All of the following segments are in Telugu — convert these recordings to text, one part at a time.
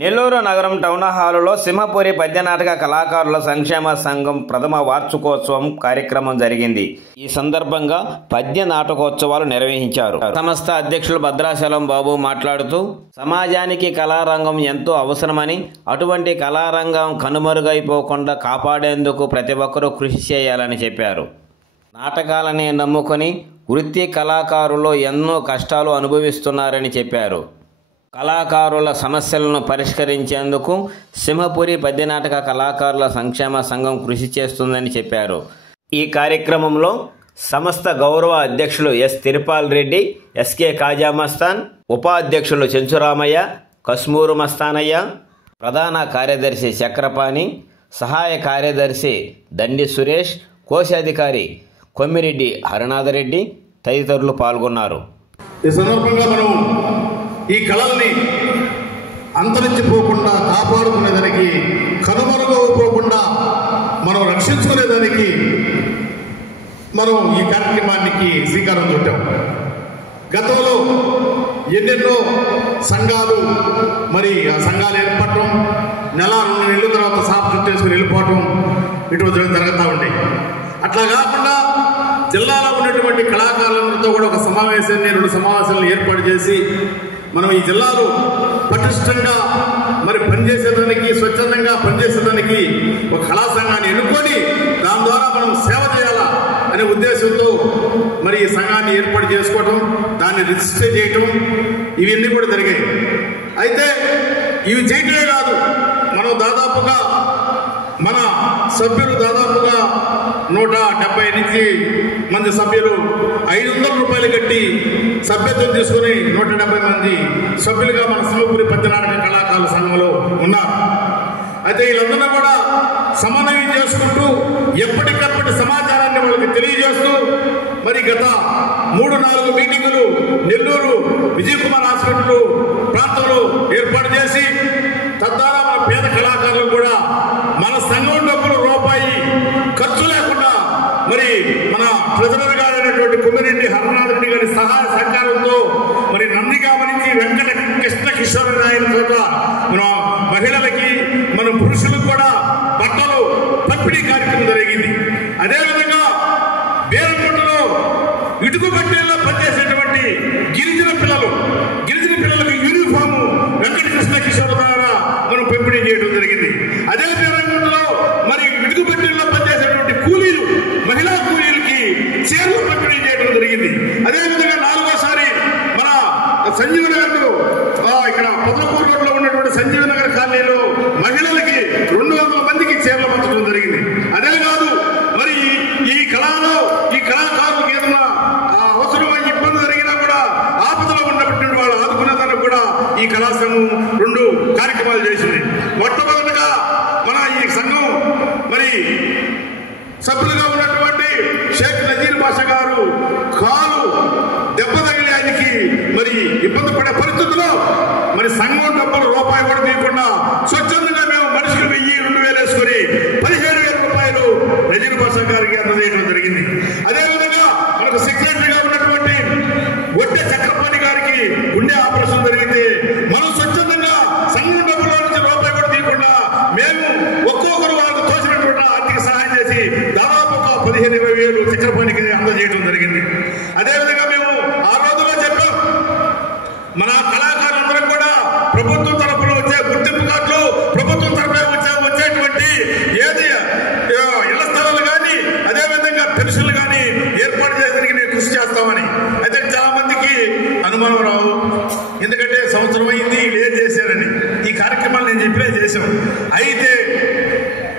నెల్లూరు నగరం టౌన్ హాలులో సింహపురి పద్యనాటక కళాకారుల సంక్షేమ సంఘం ప్రథమ వార్షికోత్సవం కార్యక్రమం జరిగింది. ఈ సందర్భంగా పద్య నాటకోత్సవాలు నిర్వహించారు. సంస్థ అధ్యక్షులు భద్రాచలం బాబు మాట్లాడుతూ సమాజానికి కళారంగం ఎంతో అవసరమని, అటువంటి కళారంగం కనుమరుగైపోకుండా కాపాడేందుకు ప్రతి ఒక్కరూ కృషి చేయాలని చెప్పారు. నాటకాలని నమ్ముకొని వృత్తి కళాకారులు ఎన్నో కష్టాలు అనుభవిస్తున్నారని చెప్పారు. కళాకారుల సమస్యలను పరిష్కరించేందుకు సింహపురి పద్యనాటక కళాకారుల సంక్షేమ సంఘం కృషి చేస్తుందని చెప్పారు. ఈ కార్యక్రమంలో సంస్థ గౌరవ అధ్యక్షులు ఎస్ తిరుపాల్ రెడ్డి, ఎస్కే కాజా మస్తాన్, ఉపాధ్యక్షులు చెంచురామయ్య, కస్మూరు మస్తానయ్య, ప్రధాన కార్యదర్శి చక్రపాణి, సహాయ కార్యదర్శి దండి సురేష్, కోశాధికారి కొమ్మిరెడ్డి హరనాథరెడ్డి తదితరులు పాల్గొన్నారు. ఈ సందర్భంగా మనం ఈ కళల్ని అంతరించిపోకుండా కాపాడుకునేదానికి, కనుమరుగైపోకుండా మనం రక్షించుకునేదానికి మనం ఈ కార్యక్రమానికి శ్రీకారం చుట్టాం. గతంలో ఎన్నెన్నో సంఘాలు, మరి ఆ సంఘాలు ఏర్పడటం, నెల 2 నెలల తర్వాత సాపు చుట్టేసుకుని వెళ్ళిపోవటం ఇటువంటి జరుగుతూ ఉంటాయి. అట్లా కాకుండా జిల్లాలో ఉన్నటువంటి కళాకారులందరితో కూడా ఒక సమావేశాన్ని, 2 సమావేశాలను ఏర్పాటు చేసి మనం ఈ జిల్లాలో పటిష్టంగా మరి పనిచేసేదానికి, స్వచ్ఛందంగా పనిచేసేదానికి ఒక కళా సంఘాన్ని ఎన్నుకొని దాని ద్వారా మనం సేవ చేయాలా అనే ఉద్దేశంతో మరి ఈ సంఘాన్ని ఏర్పాటు చేసుకోవటం, దాన్ని రిజిస్టర్ చేయటం, ఇవన్నీ కూడా జరిగాయి. అయితే ఇవి చేయటమే కాదు, మనం దాదాపుగా మన సభ్యులు దాదాపుగా 170 మంది సభ్యులు 500 రూపాయలు కట్టి సభ్యత్వం తీసుకుని 170 మంది సభ్యులుగా మన సింహపురి పద్యనాటక కళాకారుల సంఘంలో ఉన్నారు. అయితే వీళ్ళందరూ కూడా సమన్వయం చేసుకుంటూ ఎప్పటికప్పటి సమాచారాన్ని వాళ్ళకి తెలియజేస్తూ మరి గత 3-4 మీటింగులు నెల్లూరు విజయ్ కుమార్ హాస్పిటల్ ప్రాంతంలో ఏర్పాటు చేసి తద్వారా మన పేద కళాకారులు కూడా మన సంఘం డబ్బులు రూపాయి ఖర్చు లేకుండా మరి మన ట్రెజరర్ గారు అయినటువంటి కొమ్మిరెడ్డి హరనాథరెడ్డి గారి సహాయ సహకారంతో మరి నందిగామ నుంచి వెంకట కృష్ణ కిషోర్ నాయన చోట మన మహిళలకి, మన పురుషులకు కూడా బట్టలు పంపిణీ కార్యక్రమం జరిగింది. అదేవిధంగా బేరంపట్టులో ఇటుకు బట్టల్లో పనిచేసేటువంటి గిరిజన పిల్లలకు యూనిఫాము వెంకట కృష్ణ కిషోర్ ద్వారా మనం పంపిణీ చేయడం జరిగింది. అదే బేరంపట్టులో మరి ఇటుకు బట్టల్లో పనిచేసేటువంటి కూలీలు, మహిళా కూలీలకి చీరలు పంపిణీ చేయడం జరిగింది. అదేవిధంగా 4వసారి మన సంజీవనగర్లో ఇక్కడ పొదలకూరు రోడ్లో ఉన్నటువంటి సంజీవనగర్ కాలనీలో మహిళలకి 200 మందికి చీరలు పంచడం జరిగింది. అదే కాదు, మరి ఈ కళాకారులకు ఏదైనా అవసరమైన ఇబ్బంది జరిగినా కూడా ఆపదలో ఉన్నటువంటి వాళ్ళు ఆదుకునేదానికి కూడా ఈ కళా సంఘం 2 కార్యక్రమాలు చేసింది. మొట్టమొదటిగా మన ఈ సంఘం మరి సభ్యులుగా ఉన్నటువంటి షేక్ నజీర్ బాషా గారు కాలు దెబ్బ తగిలి ఆయనకి మరి ఇబ్బంది పడే పరిస్థితుల్లో మరి సంఘం డబ్బులు రూపాయి కూడా తీయకుండా స్వచ్ఛందంగా మేము మనుషులు 1000-2000 వేసుకొని 15,000 రూపాయలు నజీర్ బాషా గారికి అందజేయడం జరిగింది. అదేవిధంగా మనకు సెక్రటరీగా ఉన్నటువంటి ఒడ్డే చక్రపాణి గారికి గుండె ఆపరేషన్ జరిగితే మనం స్వచ్ఛందంగా సంఘం డబ్బుల నుంచి రూపాయి కూడా తీయకుండా మేము ఒక్కొక్కరు వాళ్ళకు తోచినటువంటి ఆర్థిక సహాయం చేసి దాదాపు 15,000-20,000 చక్రపాణికి అందజేయడం జరిగింది. అదేవిధంగా మేము ఆ రోజుల్లో చెప్పాం, మన కళాకారులందరం కూడా ప్రభుత్వం తరఫున వచ్చే గుర్తింపు కార్డులు, ప్రభుత్వం తరఫున వచ్చేటువంటి ఏది ఇళ్ల స్థలాలు కానీ, అదేవిధంగా పెన్షన్లు కానీ ఏర్పాటు చేయడానికి నేను కృషి చేస్తామని. అయితే చాలా మందికి అనుమానం రావు, ఎందుకంటే సంవత్సరం అయింది వీళ్ళు ఏం చేశారని. ఈ కార్యక్రమాలు నేను చెప్పినే చేశాం. అయితే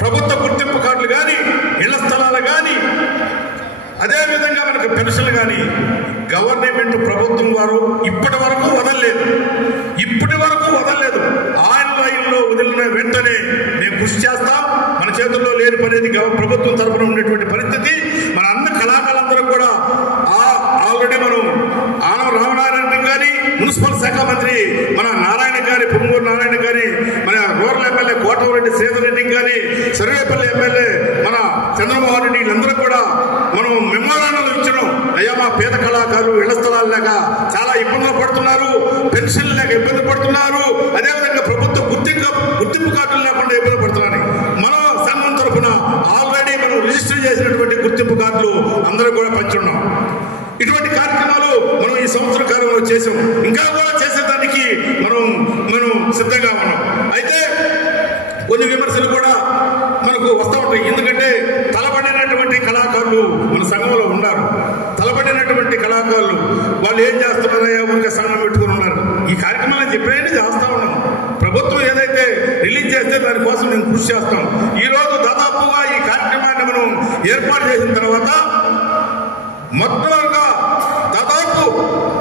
ప్రభుత్వ గుర్తింపు కార్డులు కానీ, ఇళ్ల స్థలాలు కానీ, అదేవిధంగా మనకు పెన్షన్లు కానీ గవర్నమెంట్ ప్రభుత్వం వారు ఇప్పటి వరకు వదలలేదు. ఆన్లైన్లో వదిలిన వెంటనే మేము కృషి చేస్తాం. మన చేతుల్లో లేని పనేది ప్రభుత్వం తరఫున ఉండేటువంటి పరిస్థితి. మన అన్ని కళాకారులందరూ కూడా ఆల్రెడీ మనం ఆనం రామనారాయణ కానీ, మున్సిపల్ శాఖ మంత్రి మన నారాయణ గారి, పొంగూరు నారాయణ గారి, మన రూరల్ ఎమ్మెల్యే కోటమిరెడ్డి శ్రీధర్ రెడ్డి కానీ, సర్వేపల్లి ఎమ్మెల్యే మన చంద్రమోహన్ రెడ్డి, వీళ్ళందరూ కూడా మనం మెమోరాండాలు ఇచ్చినాం. అయ్యా మా పేద కళాకారులు ఇళ్ల స్థలాలు లేక చాలా ఇబ్బందులు పడుతున్నారు, పెన్షన్ లేక ఇబ్బంది పడుతున్నారు, అదేవిధంగా ప్రభుత్వ గుర్తింపు గుర్తింపు కార్డులు లేకుండా ఇబ్బంది పడుతున్నాయి. మన సంఘం తరఫున ఆల్రెడీ మనం రిజిస్టర్ చేసినటువంటి గుర్తింపు కార్డులు అందరూ కూడా పంచున్నాం. ఇటువంటి కార్యక్రమాలు మనం ఈ సంవత్సర కాలంలో చేసాం. ఇంకా కూడా చేసేదానికి మనం సిద్ధంగా ఉన్నాం. అయితే కొన్ని విమర్శలు కూడా మనకు వస్తూ ఉంటాయి. ఎందుకంటే తలపడినటువంటి కళాకారులు మన సంఘంలో ఉన్నారు. తలపడినటువంటి కళాకారులు వాళ్ళు ఏం చేస్తున్నారయ్యా, ఊరికే సంఘం పెట్టుకుని ఉన్నారు. ఈ కార్యక్రమాలను చెప్పేది చేస్తా ఉన్నాం. ప్రభుత్వం ఏదైతే రిలీజ్ చేస్తే దానికోసం నేను కృషి చేస్తాం. ఈ రోజు దాదాపుగా ఈ కార్యక్రమాన్ని మనం ఏర్పాటు చేసిన తర్వాత మొత్తంగా దాదాపు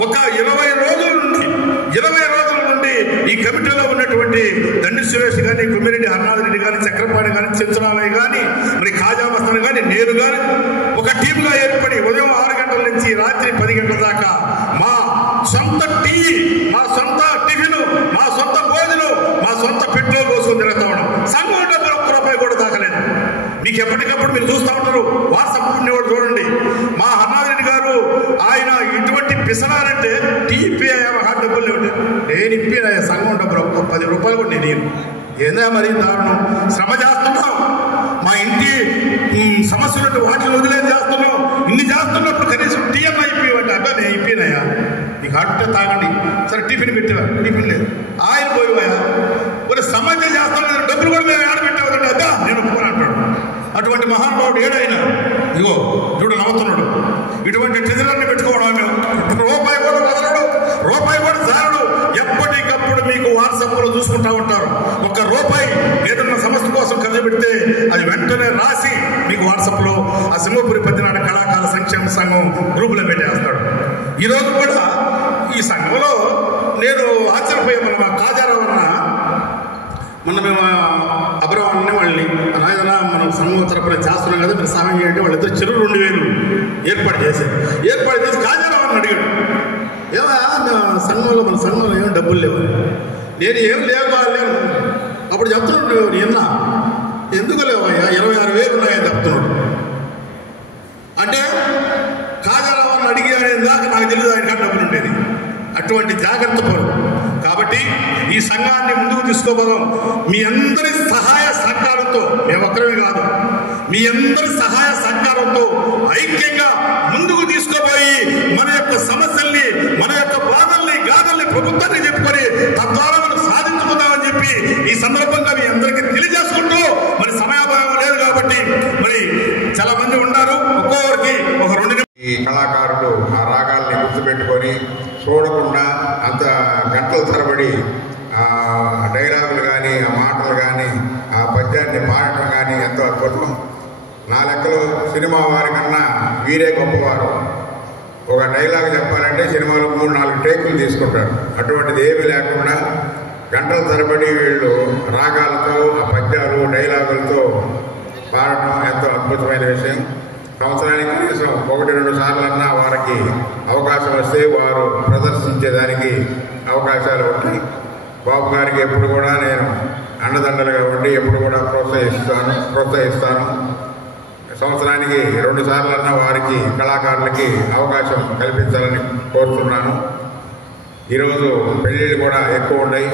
ఒక 20 రోజుల నుండి ఈ కమిటీలో ఉన్నటువంటి దండి సురేష్ కానీ, కుమ్మిరెడ్డి హర్నాథ్ రెడ్డి కానీ, చక్రపాణి కానీ, చెంచురామయ్య కానీ, మరి కాజామస్తాన్ కానీ, నేను కానీ ఒక టీంగా ఏర్పడి ఉదయం 6 గంటల నుంచి రాత్రి 10 గంటల దాకా మా సొంత టీ, మా సొంత టిఫిన్, మా సొంత భోజనం, మా సొంత పెట్రోల్ కోసం తిరుగుతా ఉన్నాం. సంఘం డబ్బులు ఒక్క రూపాయి కూడా దాకలేదు. మీకు ఎప్పటికప్పుడు మీరు చూస్తూ ఉంటారు, వాట్సాప్ ఉండేవాడు చూడండి. మా హర్నాథ్ రెడ్డి గారు ఆయన ఇటువంటి పిసనాలంటే టీపీ డబ్బులు లేవండి. నేను ఇప్పిన సంఘం డబ్బులు ఒక్క 10 రూపాయలు కూడా నేను ఏందా మరి దారుణం. శ్రమ చేస్తున్నాం, మా ఇంటి సమస్యలు వాటిని వదిలేదు చేస్తున్నాం. ఇన్ని చేస్తున్నప్పుడు కనీసం టీ అన్నా ఇప్పివంటే అబ్బా నేను ఇప్పినాయా, నీకు అట్టే తాగండి, సరే టిఫిన్ పెట్టేవా, టిఫిన్ లేదు, ఆయన పోయివా, మరి సమాజం చేస్తాం, డబ్బులు కూడా మేము ఆడబెట్టేవాదంటే అబ్బా నేను ఒప్పుకొని అంటాడు. అటువంటి మహానుభావుడు ఏడైనా ఇగో చూడు నవ్వుతున్నాడు. ఇటువంటి ట్రెజరర్ని పెట్టుకోవడం మేము రూపాయి కూడా వదలడు, రూపాయి కూడా సారడు. ఎప్పటికప్పుడు మీకు వాట్సాప్లో చూసుకుంటా ఉంటారు. ఒక్క రూపాయి ఏదన్నా సమస్య కోసం ఖర్చు పెడితే అది వెంటనే రాసి మీకు వాట్సాప్లో ఆ సింహపురి పద్యనాట కళాకార సంక్షేమ సంఘం గ్రూపులో పెట్టేస్తాడు. ఈరోజు కూడా ఈ సంఘంలో నేను ఆశ్చర్యపోయే మా కాజారావు అన్న మొన్న మేము అబ్రహం అనే వాళ్ళని అలాగేనా మనం సంఘం తరపున చేస్తున్నాం కదా, మీరు సాయం చేయండి. వాళ్ళిద్దరు చెరువు 2000 ఏర్పాటు చేసి కాజారావు అని అడిగాడు, ఏమా సంఘంలో మన సంఘంలో ఏమో డబ్బులు లేవు. నేను ఏం లేవు లేను. అప్పుడు చెప్తున్నాడు, నిన్న ఎందుకు లేవయ్యా 26,000 ఉన్నాయని చెప్తున్నాడు. అంటే కాజారావు అని అడిగాడు దాకా నాకు తెలియదు ఆయన డబ్బులు ఉండేది. అటువంటి జాగ్రత్త పడు. కాబట్టి ఈ సంఘాన్ని ముందుకు తీసుకోబోదాం. మీ అందరి సహాయ సహకారంతో, మేము ఒక్కరమే కాదు, మీ అందరి సహాయ సహకారంతో ఐక్యంగా ముందుకు తీసుకోబోయి మన యొక్క సమస్యల్ని, మన యొక్క బాధల్ని, గాథల్ని ప్రభుత్వానికి చెప్పుకొని తద్వారా మనం సాధించుకుందామని చెప్పి ఈ సందర్భంగా మీ అందరికీ తెలియజేసుకుంటూ, మరి సమయాభావం లేదు కాబట్టి మరి చాలా మంది ఉన్నారు, ఒక్కొక్కరికి ఒక 2 ఈ కళాకారులు ఆ రాగాల్ని గుర్తుపెట్టుకొని చూడకుండా అంత గంటల తరబడి డైలాగులు కానీ, ఆ మాటలు కానీ, ఆ పద్యాన్ని పాడటం కానీ ఎంతో అద్భుతం. నా లెక్కలో సినిమా వారి కన్నా వీరే గొప్పవారు. ఒక డైలాగ్ చెప్పాలంటే సినిమాలో 3-4 టేకులు తీసుకుంటారు. అటువంటిది ఏమీ లేకుండా గంటల తరబడి వీళ్ళు రాగాలతో, ఆ పద్యాలు, డైలాగులతో పాడటం ఎంతో అద్భుతమైన విషయం. సంవత్సరానికి కనీసం 1-2 సార్లన్నా వారికి అవకాశం వస్తే వారు ప్రదర్శించేదానికి అవకాశాలు ఉంటాయి. బాబు గారికి ఎప్పుడు కూడా నేను అండదండలుగా ఉండి ఎప్పుడు కూడా ప్రోత్సహిస్తాను. సంవత్సరానికి 2 సార్లన్నా వారికి, కళాకారులకి అవకాశం కల్పించాలని కోరుతున్నాను. ఈరోజు పెళ్ళిళ్ళు కూడా ఎక్కువ ఉన్నాయి.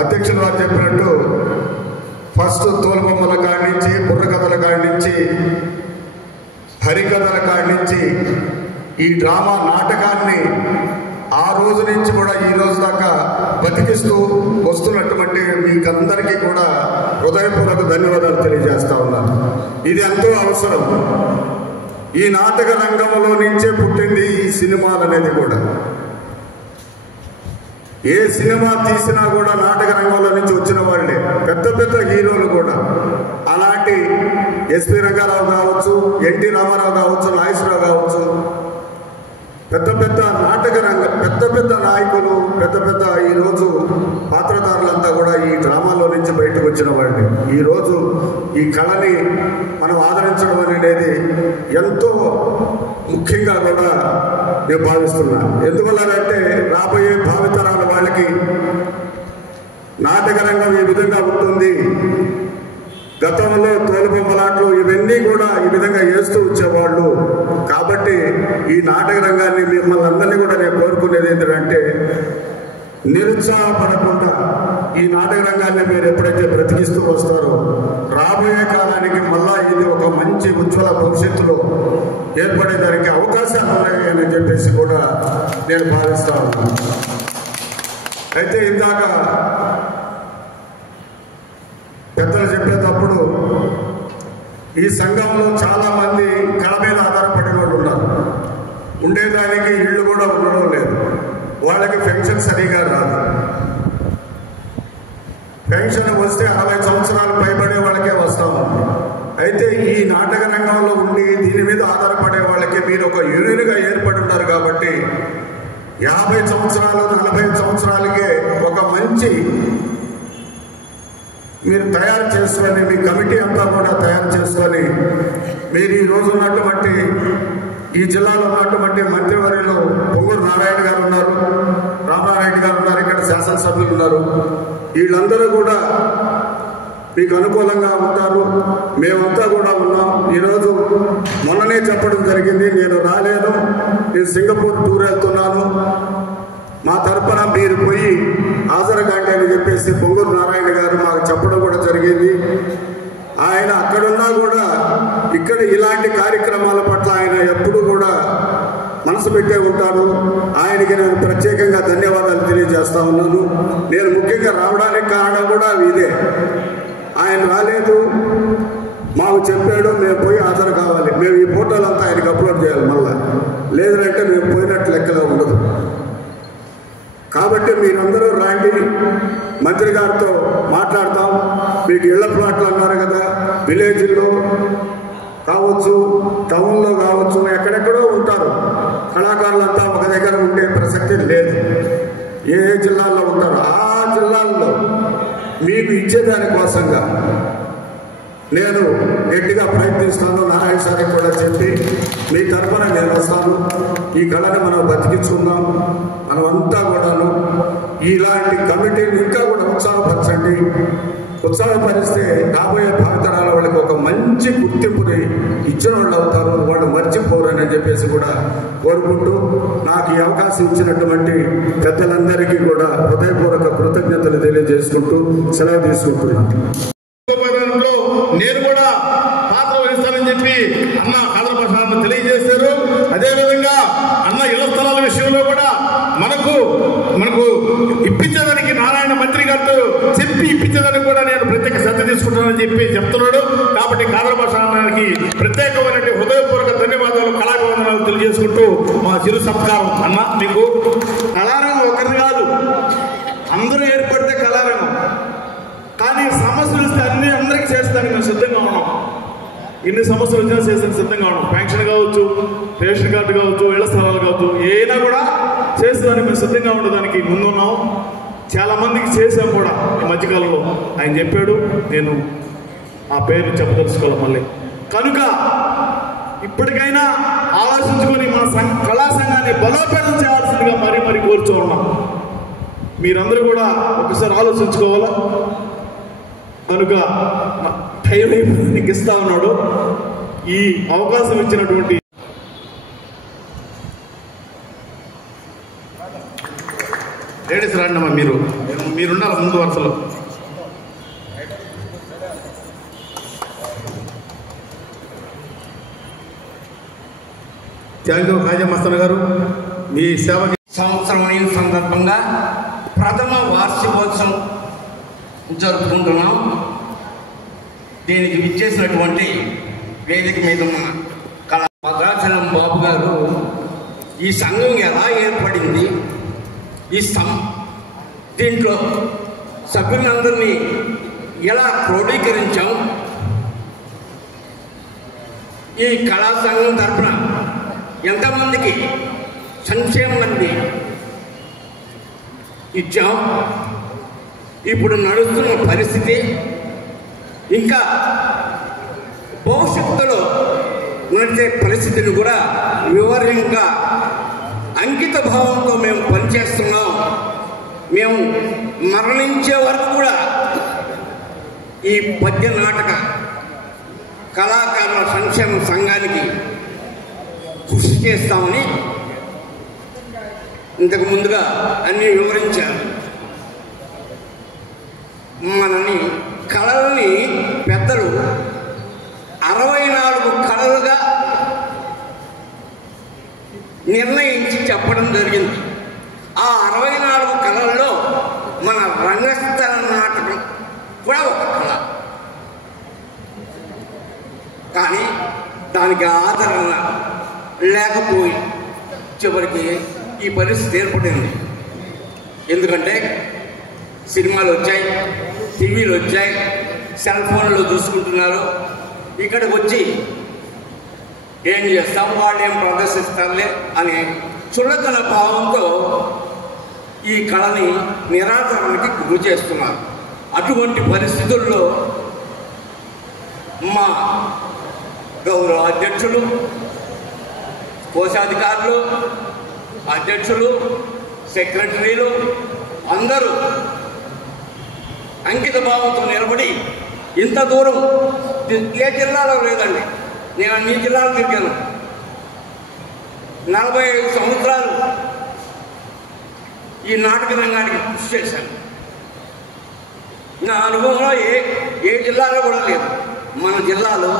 అధ్యక్షులు వారు చెప్పినట్టు ఫస్ట్ తోలుబొమ్మల కాడి నుంచి, బుర్రకథల కాడి నుంచి, హరికథల కాడి నుంచి ఈ డ్రామా నాటకాన్ని ఆ రోజు నుంచి కూడా ఈ రోజు దాకా బతికిస్తూ వస్తున్నటువంటి మీకందరికీ కూడా హృదయపూర్వక ధన్యవాదాలు తెలియజేస్తా ఉన్నాను. ఇది ఎంతో అవసరం. ఈ నాటక రంగంలో నుంచే పుట్టింది ఈ సినిమాలు అనేది కూడా. ఏ సినిమా తీసినా కూడా నాటక రంగంలో నుంచి వచ్చిన వాళ్ళే పెద్ద పెద్ద హీరోలు కూడా. అలాంటి ఎస్పి రంగారావు కావచ్చు, ఎన్టీ రామారావు కావచ్చు, నాగేశ్వరరావు కావచ్చు, పెద్ద పెద్ద నాటక పెద్ద పెద్ద నాయకులు, పెద్ద పెద్ద ఈరోజు పాత్రధారులంతా కూడా ఈ డ్రామాలో నుంచి బయటకు వచ్చిన వాళ్ళే. ఈరోజు ఈ కళని మనం ఆదరించడం అనేది ఎంతో ముఖ్యంగా కూడా నేను భావిస్తున్నాను. ఎందువల్లనంటే రాబోయే భావితరాల వాళ్ళకి నాటక రంగం ఈ విధంగా ఉంటుంది. గతంలో తోలుబొమ్మలాట్లు ఇవన్నీ కూడా ఈ విధంగా వేస్తూ వచ్చేవాళ్ళు. కాబట్టి ఈ నాటక రంగాన్ని మిమ్మల్ని అందరినీ కూడా నేను కోరుకుంటున్నాను. కోరుకునేది ఏంటంటే నిరుత్సాహపడకుండా ఈ నాటక రంగాన్ని మీరు ఎప్పుడైతే బ్రతికిస్తూ వస్తారో రాబోయే కాలానికి మళ్ళా ఇది ఒక మంచి ఉజ్వల భవిష్యత్తులో ఏర్పడేదానికి అవకాశాలు ఉన్నాయని చెప్పేసి కూడా నేను భావిస్తా ఉన్నాను. అయితే ఇందాక పెద్దలు చెప్పేటప్పుడు ఈ సంఘంలో చాలా మంది కళ మీద ఆధారపడిన వాళ్ళు ఉన్నారు. ఉండేదానికి ఇళ్ళు కూడా ఉండడం లేదు. వాళ్ళకి పెన్షన్ సరిగా రాదు. పెన్షన్ వస్తే 60 సంవత్సరాలు పైబడే వాళ్ళకే వస్తూ ఉంది. అయితే ఈ నాటక రంగంలో ఉండి దీని మీద ఆధారపడే వాళ్ళకి మీరు ఒక యూనియన్గా ఏర్పడి ఉన్నారు కాబట్టి 50 సంవత్సరాలు 40 సంవత్సరాలకే ఒక మంచి మీరు తయారు చేసుకొని మీ కమిటీ అంతా కూడా తయారు చేసుకొని మీరు ఈ రోజు ఉన్నటువంటి ఈ జిల్లాలో ఉన్నటువంటి మంత్రివర్యులు పొంగూరు నారాయణ గారు ఉన్నారు, రామారాయణ గారు ఉన్నారు, ఇక్కడ శాసనసభ్యులు ఉన్నారు. వీళ్ళందరూ కూడా మీకు అనుకూలంగా ఉంటారు. మేమంతా కూడా ఉన్నాం. ఈరోజు మొన్ననే చెప్పడం జరిగింది, నేను రాలేను, నేను సింగపూర్ టూర్ వెళ్తున్నాను, మా తరఫున మీరు పోయి హాజరు కాండి అని చెప్పేసి పొంగూరు నారాయణ గారు మాకు చెప్పడం కూడా జరిగింది. ఆయన అక్కడున్నా కూడా ఇక్కడ ఇలాంటి కార్యక్రమాల పట్ల ఆయన ఎప్పుడు కూడా మనసు పెట్టే ఉంటారు. ఆయనకి నేను ప్రత్యేకంగా ధన్యవాదాలు తెలియజేస్తా ఉన్నాను. నేను ముఖ్యంగా రావడానికి కారణం కూడా ఇదే. ఆయన రాలేదు, మాకు చెప్పాడు, మేము పోయి హాజరు కావాలి, మేము ఈ ఫోటోలంతా ఆయనకి అప్లోడ్ చేయాలి, మళ్ళీ లేదంటే మేము పోయినట్టు లెక్కలో ఉండదు. కాబట్టి మీరందరూ రాండి, మంత్రి గారితో మాట్లాడతాం. మీకు ఇళ్ల ప్లాట్లు అన్నారు కదా, విలేజ్లో కావచ్చు, టౌన్లో కావచ్చు, ఎక్కడెక్కడో ఉంటారు కళాకారులంతా. ఒక దగ్గర ఉండే ప్రసక్తి లేదు. ఏ జిల్లాల్లో ఉంటారు ఆ జిల్లాల్లో మీకు ఇచ్చేదానికోసంగా నేను గట్టిగా ప్రయత్నిస్తాను. నారాయణ సార్ కూడా చెప్పి మీ తరఫున నేను వస్తాను. ఈ కళని మనం బతికించుకుందాం. మనమంతా కూడాను ఇలాంటి కమిటీని ఇంకా కూడా ఉత్సాహపరచండి. ఉత్సాహపరిస్తే రాబోయే భావితరాల వాళ్ళకి ఒక మంచి గుర్తింపుని ఇచ్చిన వాళ్ళు అవుతారు, వాళ్ళు మర్చిపోరని చెప్పేసి కూడా కోరుకుంటూ నాకు ఈ అవకాశం ఇచ్చినటువంటి పెద్దలందరికీ కూడా హృదయపూర్వక కృతజ్ఞతలు తెలియజేసుకుంటూ సెలవు తీసుకుంటున్నాను. నేను కూడా పాత్ర వహిస్తానని చెప్పి అన్న ఆదర ప్రసాద్ తెలియజేశారు. అదేవిధంగా అన్న ఇళ్ల స్థలాల విషయంలో కూడా మనకు ఇప్పించేదానికి నారాయణ మంత్రి గారితో చెప్పి ఇప్పించేదానికి కూడా నేను ప్రత్యేక శ్రద్ధ తీసుకుంటానని చెప్పి చెప్తున్నాడు. కాబట్టి ఆదర ప్రసాదానికి ప్రత్యేకమైన హృదయపూర్వక ధన్యవాదాలు, కళాభివందనాలు తెలియజేసుకుంటూ మా చిరు సత్కారం. అన్న మీకు కళారంగం ఒకరిది కాదు, అందరూ ఏర్పడితే కళారంగం. కానీ సమస్యలు వస్తే అందరికీ చేస్తానికి మేము సిద్ధంగా ఉన్నాం. ఎన్ని సమస్యలు వచ్చినా చేస్తానికి సిద్ధంగా ఉన్నాం. పెన్షన్ కావచ్చు, రేషన్ కార్డు కావచ్చు, ఇళ్ల స్థలాలు కావచ్చు, ఏదైనా కూడా చేసేదానికి మేము సిద్ధంగా ఉండడానికి ముందున్నాం. చాలా మందికి చేసాం కూడా ఈ మధ్యకాలంలో. ఆయన చెప్పాడు, నేను ఆ పేరు చెప్పదలుచుకోవాలి మళ్ళీ. కనుక ఇప్పటికైనా ఆలోచించుకొని మన కళా సంఘాన్ని బలోపేతం చేయాల్సిందిగా మరీ కోరుచూ ఉన్నాం. మీరందరూ కూడా ఒకసారి ఆలోచించుకోవాలా. కనుక టైం నీకు ఇస్తా ఉన్నాడు. ఈ అవకాశం ఇచ్చినటువంటి లేడీస్ రాండమ్మా, మీరున్నారు ముందు వరుసలో. థ్యాంక్ యూ ఖాజా మస్తాన్ గారు, మీ సేవకి. సంవత్సరం అయిన సందర్భంగా ప్రథమ వార్షికోత్సవం జరుపుకుంటున్నాం. దీనికి విచ్చేసినటువంటి వేదిక మీద ఉన్న భద్రాచలం బాబు గారు ఈ సంఘం ఎలా ఏర్పడింది, దీంట్లో సభ్యులందరినీ ఎలా క్రోడీకరించాం, ఈ కళా సంఘం తరఫున ఎంతమందికి సంక్షేమ మంది ఇచ్చాం, ఇప్పుడు నడుస్తున్న పరిస్థితి, ఇంకా భవిష్యత్తులో నడిచే పరిస్థితిని కూడా వివరంగా అంకిత భావంతో మేము పనిచేస్తున్నాం. మేము మరణించే వరకు కూడా ఈ పద్య నాటక కళాకారుల సంక్షేమ సంఘానికి కృషి చేస్తామని ఇంతకు ముందుగా అన్నీ వివరించారు. మనని కళల్ని పెద్దలు 64 కళలుగా నిర్ణయించి చెప్పడం జరిగింది. ఆ 64 కళల్లో మన రంగస్థల నాటకం కూడా ఒక కళ. కానీ దానికి ఆదరణ లేకపోయి చివరికి ఈ పరిస్థితి ఏర్పడింది. ఎందుకంటే సినిమాలు వచ్చాయి, టీవీలు వచ్చాయి, సెల్ ఫోన్లో చూసుకుంటున్నారు. ఇక్కడికి వచ్చి ఏం చేస్తాం, వాళ్ళు ఏం ప్రదర్శిస్తారులే అని చులకన భావంతో ఈ కళని నిరాదరణకి గురి చేస్తున్నారు. అటువంటి పరిస్థితుల్లో మా గౌరవ అధ్యక్షులు, కోశాధికారులు, అధ్యక్షులు, సెక్రటరీలు అందరూ అంకిత భావంతో నిలబడి ఇంత దూరం ఏ జిల్లాలో లేదండి. నేను అన్ని జిల్లాలు తిరిగాను. 45 సంవత్సరాలు ఈ నాటక రంగానికి కృషి చేశాను. నా అనుభవంలో ఏ జిల్లాలో కూడా లేదు. మన జిల్లాలో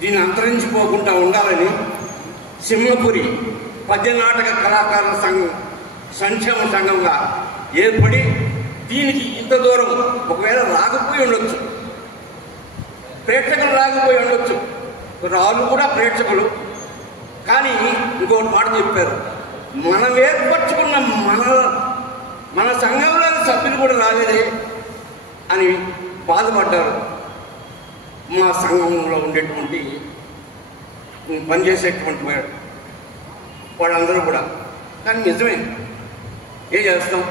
దీన్ని అంతరించిపోకుండా ఉండాలని సింహపురి పద్య నాటక కళాకారుల సంఘం సంక్షేమ సంఘంగా ఏర్పడి దీనికి ఇంత దూరం ఒకవేళ రాకపోయి ఉండొచ్చు, ప్రేక్షకులు రాకపోయి ఉండొచ్చు, రాళ్ళు కూడా ప్రేక్షకులు. కానీ ఇంకొకటి మాట చెప్పారు, మనం ఏర్పరచుకున్న మన సంఘంలోని సభ్యులు కూడా రాలేదే అని బాధపడ్డారు మా సంఘంలో ఉండేటువంటి పనిచేసేటువంటి వాళ్ళందరూ కూడా. కానీ నిజమే, ఏం చేస్తాం,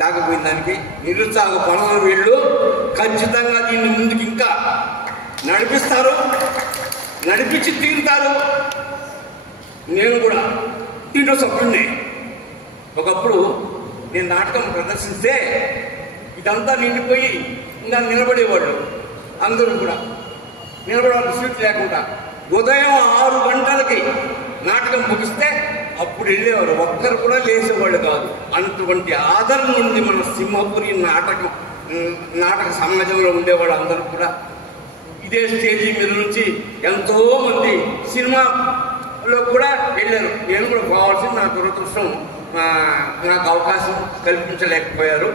కాకపోయిన దానికి నిరుత్సాహపడన వీళ్ళు ఖచ్చితంగా దీన్ని ముందుకు ఇంకా నడిపిస్తారు, నడిపించి తీరుతారు. నేను కూడా దీంట్లో సభ్యుడిని. ఒకప్పుడు నేను నాటకం ప్రదర్శిస్తే ఇదంతా నిండిపోయి ఇంకా నిలబడేవాళ్ళు అందరూ కూడా. నిలబడాలి సీట్ లేకుండా. ఉదయం 6 గంటలకి నాటకం ముగిస్తే అప్పుడు వెళ్ళేవారు, ఒక్కరు కూడా లేచేవాళ్ళు కాదు. అటువంటి ఆదరణ నుండి మన సింహపురి నాటక సమాజంలో ఉండేవాళ్ళు అందరూ కూడా ఇదే స్టేజీ మీద నుంచి ఎంతో మంది సినిమాలో కూడా వెళ్ళారు. నేను కూడా పోవాల్సింది, నా దురదృష్టం నాకు అవకాశం కల్పించలేకపోయారు.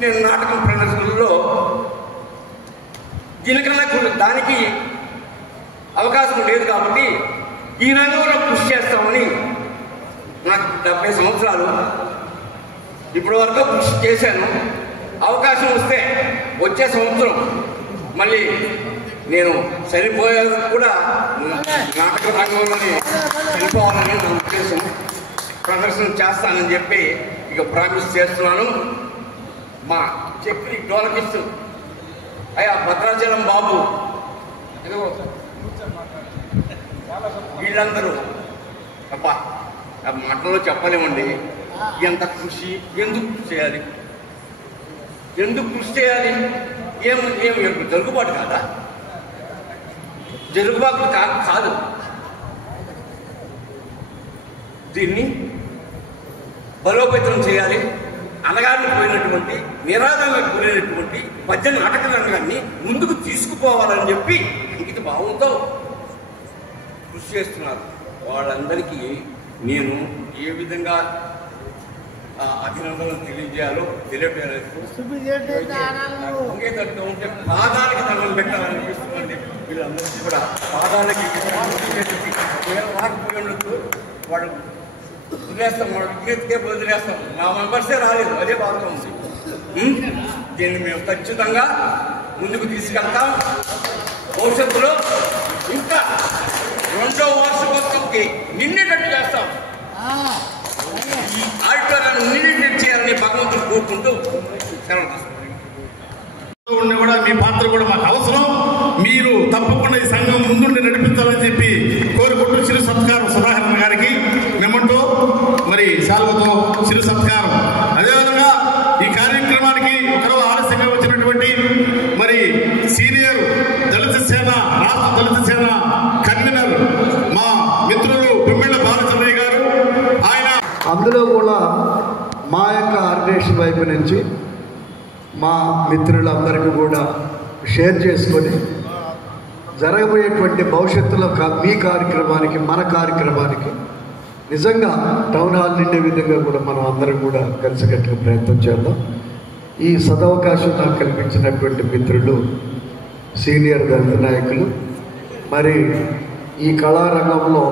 నేను నాటకం ప్రదర్శనలో దీనికన్నా దానికి అవకాశం లేదు కాబట్టి ఈ రంగంలో కృషి చేస్తామని నాకు 70 సంవత్సరాలు ఇప్పటి వరకు కృషి చేశాను. అవకాశం వస్తే వచ్చే సంవత్సరం మళ్ళీ నేను చనిపోయేది కూడా నాటక రంగంలోనే చనిపోవాలని నా ఉద్దేశం. ప్రదర్శన చేస్తానని చెప్పి ఇక ప్రామిస్ చేస్తున్నాను. మా చక్రి డోలకిస్తూ అయ్యా భద్రాచలం బాబు వీళ్ళందరూ అబ్బా మాటలో చెప్పలేమండి. ఎంత కృషి, ఎందుకు కృషి చేయాలి, ఎందుకు కృషి చేయాలి? ఏం జరుగుబాటు కాదా? జరుగుబాటు కాదు. దీన్ని బలోపేతం చేయాలి. అనగానికి పోయినటువంటి, నిరాదరణకు పోయినటువంటి పద్య నాటక రంగాన్ని ముందుకు తీసుకుపోవాలని చెప్పి అంకిత భావంతో కృషి చేస్తున్నారు. వాళ్ళందరికీ నేను ఏ విధంగా అభినందనలు తెలియజేయాలో తెలియజేయలేదు. ఉంటే పాదాలకి దండం పెట్టాలనిపిస్తుందండి. వీళ్ళందరికీ కూడా పాదాలకి రాకపోయినందుకు వాళ్ళు వదిలేస్తాం, వాళ్ళ విజ్ఞతకే వదిలేస్తాం. నా మెంబర్సే రాలేదు, అదే బాధగా ఉంది. దీన్ని మేము ఖచ్చితంగా ముందుకు తీసుకెళ్తాం. భవిష్యత్తులో ఇంకా 2వ వార్షికోత్సవంకి నిండేటట్టు చేస్తాం. ఈ ఆడిటోరియాన్ని నిండేటట్టు చేయాలని భగవంతుడు కోరుకుంటూ సెలవు తీసుకుంటాం. కూడా మీ పాత్ర కూడా మాకు అవసరం. మీరు తప్పకుండా ఈ సంఘం ముందుండి నడిపించాలని చెప్పి కోరుకుంటూ చిరు సత్కారం సుధాకర్ గారికి మెమంటో మరి శాల్వతో చిరు సత్కారం. అదేవిధంగా ఈ కార్యక్రమానికి ఒకరో ఆలస్యంగా వచ్చినటువంటి మరి సీనియర్ దళిత సేన, రాష్ట్ర దళిత సేన కన్వీనర్ మా మిత్రులు పిమ్మిళ్ళ బాలచంద్రయ్య గారు, అందులో కూడా మా యొక్క ఆర్గనైజేషన్ వైపు నుంచి మా మిత్రులందరికీ కూడా షేర్ చేసుకొని జరగబోయేటువంటి భవిష్యత్తులో మీ కార్యక్రమానికి మన కార్యక్రమానికి నిజంగా టౌన్ హాల్ నిండే విధంగా కూడా మనం అందరం కూడా కలిసికట్టుగా ప్రయత్నం చేద్దాం. ఈ సదవకాశం నాకు కల్పించినటువంటి మిత్రులు, సీనియర్ దళిత నాయకులు, మరి ఈ కళారంగంలో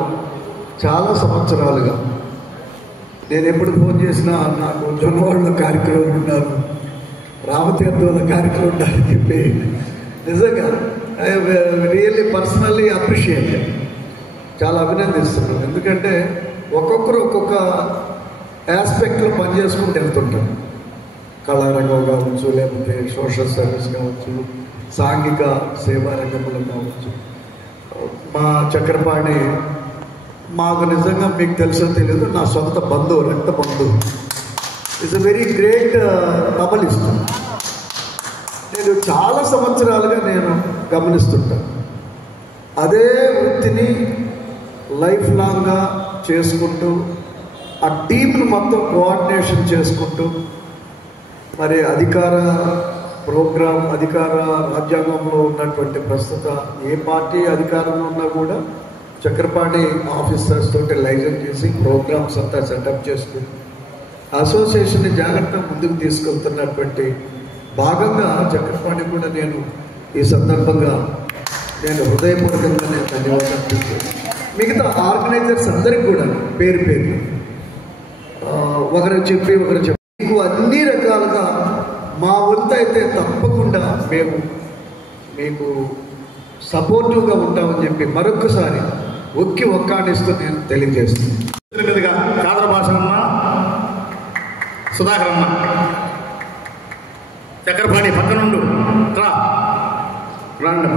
చాలా సంవత్సరాలుగా నేను ఎప్పుడు ఫోన్ చేసినా నాకు జొన్నవాళ్ళ కార్యక్రమాలు ఉన్నారు, రామతీర్థంలో కార్యక్రమం ఉండాలని చెప్పి నిజంగా ఐ రియల్లీ పర్సనల్లీ అప్రిషియేట్, చాలా అభినందిస్తున్నాను. ఎందుకంటే ఒక్కొక్కరు ఒక్కొక్క ఆస్పెక్ట్లో పనిచేసుకుంటూ వెళ్తుంటారు. కళారంగం కావచ్చు, లేకపోతే సోషల్ సర్వీస్ కావచ్చు, సాంఘిక సేవా రంగంలో కావచ్చు. మా చక్రపాణి మాకు నిజంగా మీకు తెలుసో తెలియదు, నా సొంత బంధువు, రక్త బంధువు. It's a very great novelist. నేను చాలా సంవత్సరాలుగా నేను గమనిస్తుంటాను. అదే వృత్తిని లైఫ్ లాంగ్గా చేసుకుంటూ ఆ టీంను మొత్తం కోఆర్డినేషన్ చేసుకుంటూ మరి అధికార రాజ్యాంగంలో ఉన్నటువంటి ప్రస్తుత ఏ పార్టీ అధికారంలో ఉన్నా కూడా చక్రపాణి ఆఫీసర్స్ తోటి లైజన్ చేసి ప్రోగ్రామ్స్ అంతా సెటప్ చేసుకుని అసోసియేషన్ని జాగ్రత్తగా ముందుకు తీసుకెళ్తున్నటువంటి భాగంగా చక్రపాణి కూడా నేను ఈ సందర్భంగా నేను హృదయపూర్వకంగా నేను ధన్యవాదాలు తెలియజేస్తాను. మిగతా ఆర్గనైజర్స్ అందరికి కూడా పేరు పేరు ఒకరు చెప్పి మీకు అన్ని రకాలుగా మా వంతు అయితే తప్పకుండా మేము మీకు సపోర్టివ్గా ఉంటామని చెప్పి మరొక్కసారి ఒక్కాడిస్తూ నేను తెలియజేస్తున్నాను. కాదర భాషన్న, సుధాకర్ అన్న, చక్రపాణి పక్కనుండు రాండి.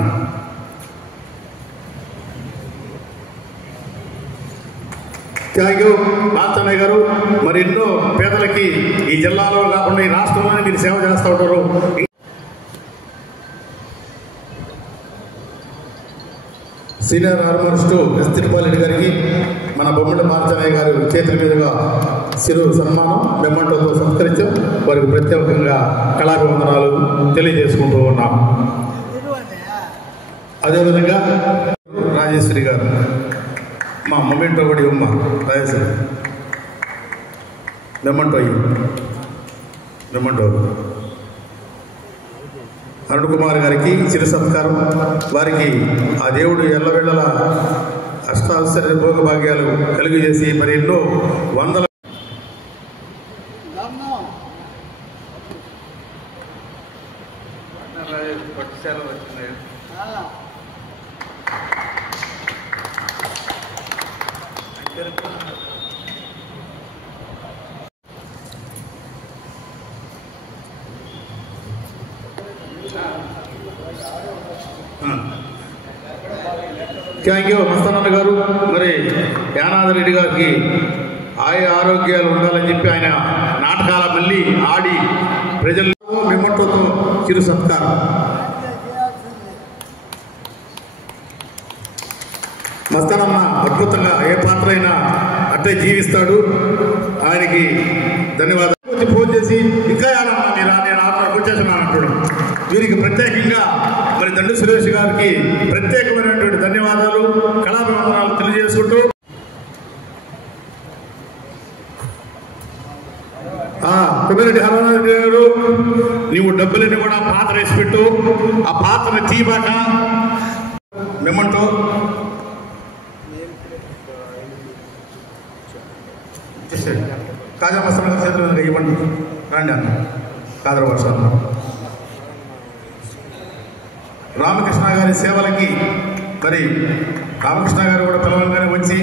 థ్యాంక్ యూ రామచంద్రయ్య గారు. మరి ఎన్నో పేదలకి ఈ జిల్లాలో కాకుండా ఈ రాష్ట్రంలోనే మీరు సేవ చేస్తూ ఉంటారు. సీనియర్ ఆర్మోస్ట్ ఎస్ తిరుపాలరెడ్డి గారికి మన బొమ్మల రామచంద్రయ్య గారు చేతుల మీదుగా చిరు సన్మానం మెమంటోతో సంస్కరించాం. వారికి ప్రత్యేకంగా కళాభివందనాలు తెలియజేసుకుంటూ ఉన్నాం. అదేవిధంగా రాజేశ్వరి గారు, మా మొమెంటో కూడా ఇవ్వమ్మా రాజేశ్వరి, మెమంటో అరుణ్ కుమార్ గారికి చిరు సత్కారం. వారికి ఆ దేవుడు ఎల్లవేళల అష్టాశ్చర్య భోగభాగ్యాలు కలుగజేసి మరి ఎన్నో వందల థ్యాంక్ యూ మస్తానన్న గారు. మరి యానాథరెడ్డి గారికి ఆరోగ్యాలు ఉండాలని చెప్పి ఆయన నాటకాల మళ్ళీ ఆడి ప్రజల్లో మెమంటోతో చిరు సత్కారం. మస్తానన్న అద్భుతంగా ఏ పాత్ర అయినా అట్టే జీవిస్తాడు. ఆయనకి ధన్యవాదాలు. ఫోన్ చేసి ఇంకా ఏమన్నా నేను ఆత్మకు వచ్చేస్తున్నాను అంటున్నాడు. వీరికి ప్రత్యేకంగా మరి దండు సురేష్ గారికి ప్రత్యేకమైనటువంటి ధన్యవాదాలు, కళాభివందనాలు తెలియజేసుకుంటూ కొమ్మిరెడ్డి హరనాథరెడ్డి గారు, నీవు డబ్బులని కూడా పాత్ర వేసి పెట్టు, ఆ పాత్రని తీబాక మెమంటో కాజా మస్తాన్ చేతుల మీద ఇవ్వండి. రండి అన్న కాదర వర్షాలు. రామకృష్ణ గారి సేవలకి మరి రామకృష్ణ గారు కూడా పిలవగానే వచ్చి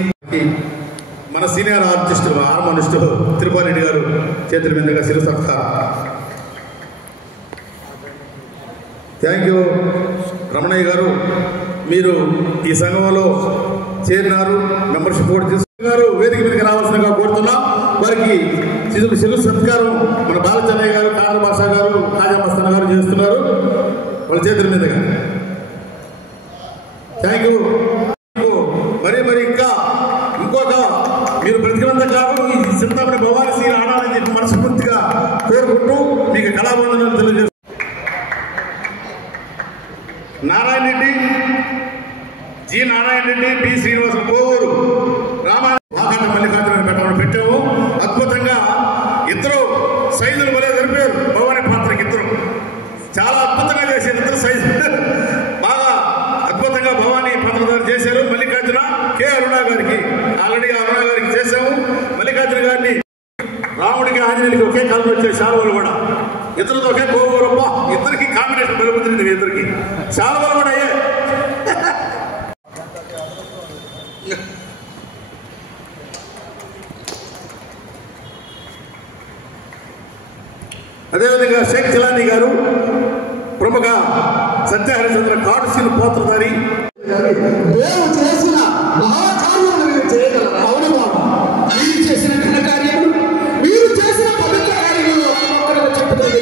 మన సీనియర్ ఆర్టిస్టు హార్మోనిస్టు తిరుపాలరెడ్డి గారు చేతుల మీదుగా శిరు సత్కారం. థ్యాంక్ యూ రమణయ్య గారు, మీరు ఈ సంఘంలో చేరినారు, మెంబర్షిప్ కూడా తీసుకున్నారు. వేదిక మీదకి రావాల్సిందిగా కోరుతున్నాం. వారికి శిరు సత్కారం మన బాలచన్నయ్య గారు, కాదర భాష గారు, కాజా మస్తాన్ గారు చేస్తున్నారు వాళ్ళ చేతుల మీదుగా. Thank you. మరి ఇంకా ఇంకొక మీరు బ్రతికినంత కాలం ఈ చింతామణి భవానీ శ్రీ ఆడాలని చెప్పి మనస్ఫూర్తిగా కోరుకుంటూ మీకు కళాబంధనాలు తెలియజేస్తాను. నారాయణ రెడ్డి, జి నారాయణ రెడ్డి, పి శ్రీనివాసం, కోవూరు వాకాట మల్లికార్జున పెట్టాము. అద్భుతంగా ఇద్దరు సైజులు వలె జరిపారు. భవానీ పాత్రకి ఇద్దరు చాలా అద్భుతంగా చేశారు. ఇద్దరు సైజు బాగా అద్భుతంగా భవానీ పాత్రధారి చేశారు. మల్లికార్జున కె అరుణ గారికి ఆల్రెడీ అరుణ గారికి చేశాము. మల్లికార్జున గారిని రాముడికి ఆంజనేయుడికి ఒకే కాలంలో వచ్చే శాలువలు కూడా ఇద్దరితో ఒకే కోవూరప్ప ఇద్దరికి కాంబినేషన్ బలపడుతుంది. ఇద్దరికి శాలువలు కూడా అయ్యే. అదేవిధంగా షేక్ జిలానీ గారు ప్రముఖ సత్యహరిచంద్ర కాటుసీలు పోత్రధారి. మేము చేసిన మహాకార్యాలు మీరు చేయగలరు. అవును బాబు, మీరు చేసిన ఘనకార్యములు, మీరు చేసిన పవిత్ర కార్యములు ఒక్కొక్కరు చెప్పుకొని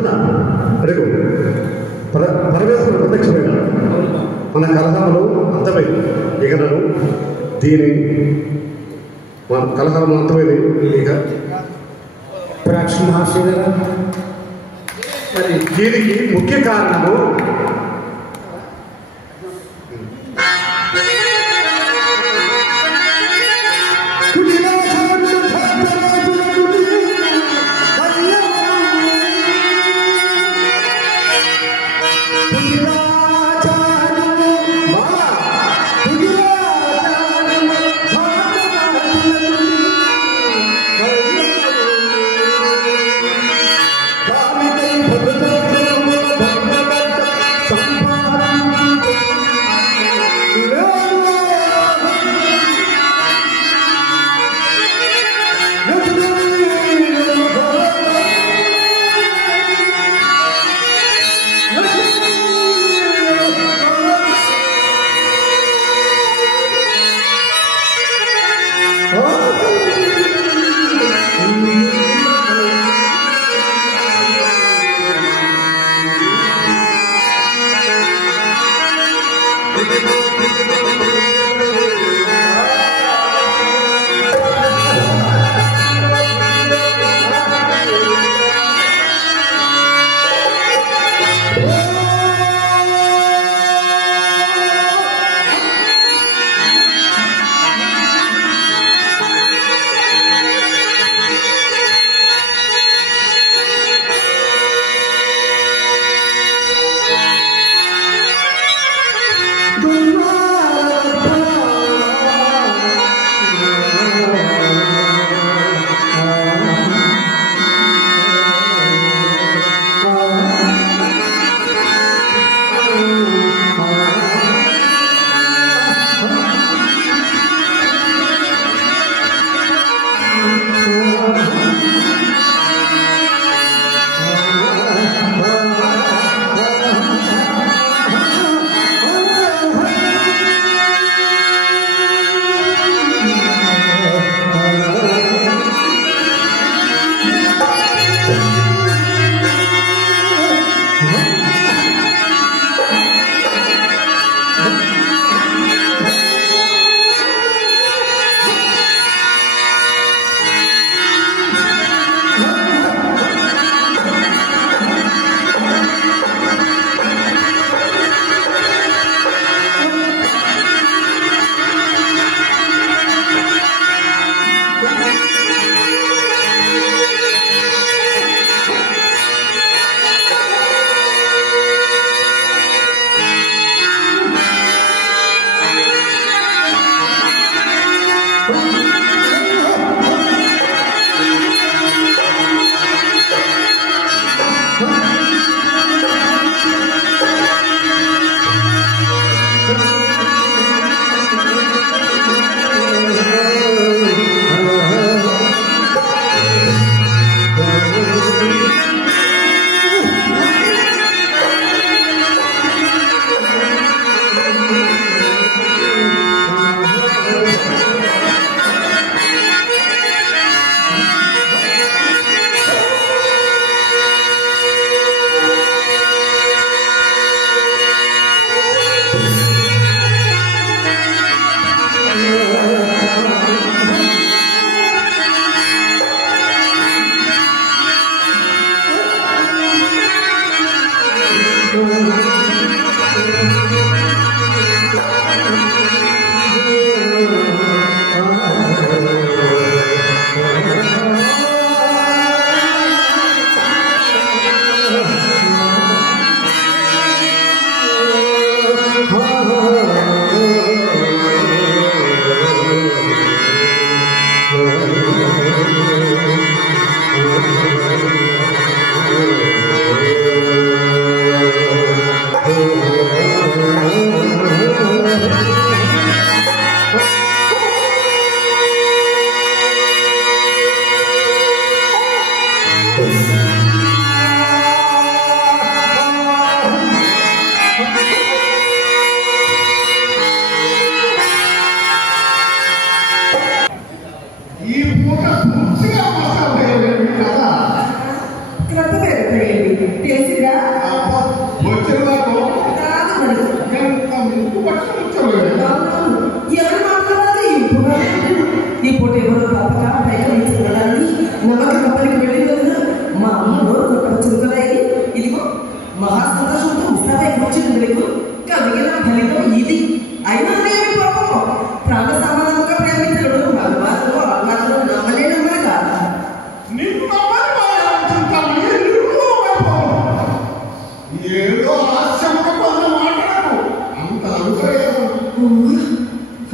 పొద్దున అడుగు పరమేశ్వరుడు ప్రత్యక్షమైన మన కలహములు అంతమైంది ఇకనను దీని మన కలహము అంతమైంది ఇక ప్రేక్షణ మహాశయ గారు మరి దీనికి ముఖ్య కారణము